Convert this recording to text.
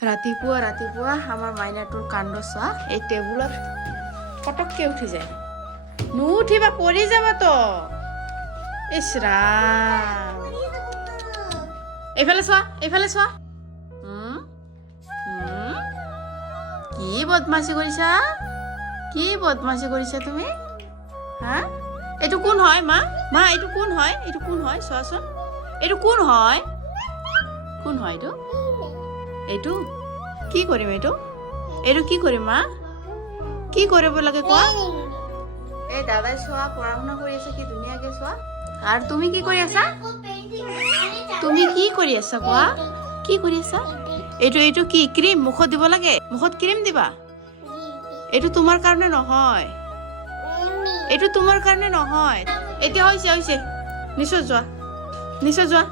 ৰাতিপুৱা ৰাতিপুৱা আমাৰ মাইনাটোৰ কাণ্ড চোৱা এই টেবুলত পটককে উঠি যায় নুঠিবা পৰি যাবা তো ইছ ৰাম এইফালে চোৱা কি বদমাছি কৰিছা তুমি হা এইটো কোন হয় মা এইটো কোন হয় চোৱাচোন এইটো কোন হয় এইটো কি কৰিম এইটো কি কৰিম মা কি কৰিব লাগে কোৱা এই দাদাই চোৱা পঢ়া শুনা কৰি আছে কি ধুনীয়াকে চোৱা আৰু তুমি কি কৰি আছা কোৱা কি কৰি আছা এইটো কি ক্ৰীম মুখত দিব লাগে মুখত ক্ৰীম দিবা এইটো তোমাৰ কাৰণে নহয় এতিয়া হৈছে নিশ্চয় যোৱা